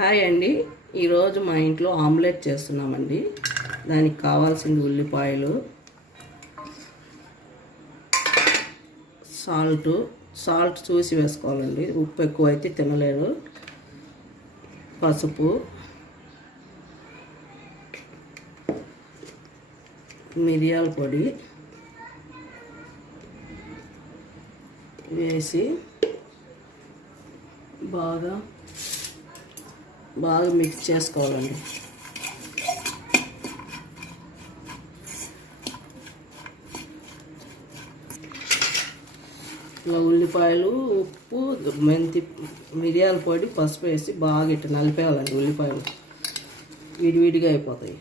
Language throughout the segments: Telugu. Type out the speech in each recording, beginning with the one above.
హాయ్ అండి, ఈరోజు మా ఇంట్లో ఆమ్లెట్ చేస్తున్నామండి. దానికి కావాల్సిన ఉల్లిపాయలు, సాల్ట్ చూసి వేసుకోవాలండి, ఉప్పు ఎక్కువ అయితే తినలేరు. పసుపు, మిరియాల పొడి వేసి బాగా మిక్స్ చేసుకోవాలండి. ఇలా ఉల్లిపాయలు, ఉప్పు, మిరియాల పొడి, పసుపు వేసి బాగా ఇట్లా నలిపేయాలండి. ఉల్లిపాయలు విడివిడిగా అయిపోతాయి.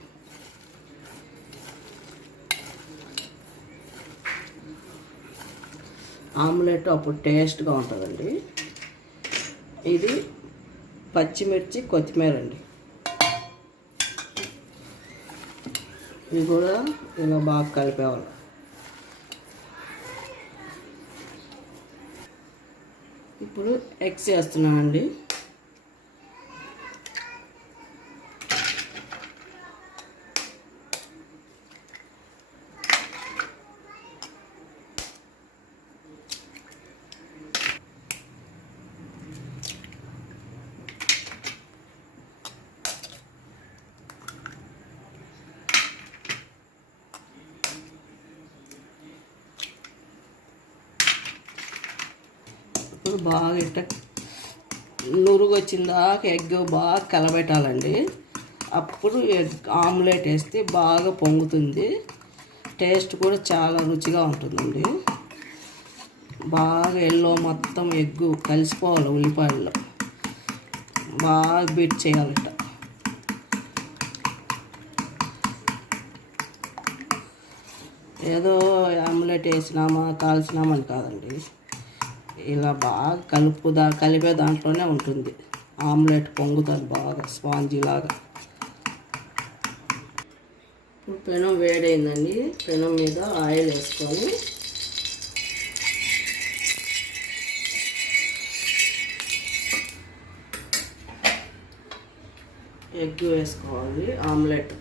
ఆమ్లెట్ అప్పుడు టేస్ట్గా ఉంటుందండి. ఇది పచ్చిమిర్చి, కొత్తిమీర అండి. ఇవి కూడా ఇలా బాగా కలిపేవాలి. ఇప్పుడు ఎగ్స్ వేస్తున్నామండి. ఇప్పుడు బాగా ఇట్లా నురుగు వచ్చిందాక ఎగ్ బాగా కలబెట్టాలండి. అప్పుడు ఆమ్లెట్ వేస్తే బాగా పొంగుతుంది. టేస్ట్ కూడా చాలా రుచిగా ఉంటుందండి. బాగా ఎల్లో మొత్తం ఎగ్గు కలిసిపోవాలి. ఉల్లిపాయల్లో బాగా బీట్ చేయాలట. ఏదో ఆమ్లెట్ వేసినామా కాల్చినామని కాదండి, ఇలా బాగా కలిపే దాంట్లోనే ఉంటుంది. ఆమ్లెట్ పొంగుతుంది బాగా స్పాంజీ లాగా. ఇప్పుడు పెనం వేడైందండి. పెనం మీద ఆయిల్ వేసుకొని ఎగ్ వేసుకోవాలి. ఆమ్లెట్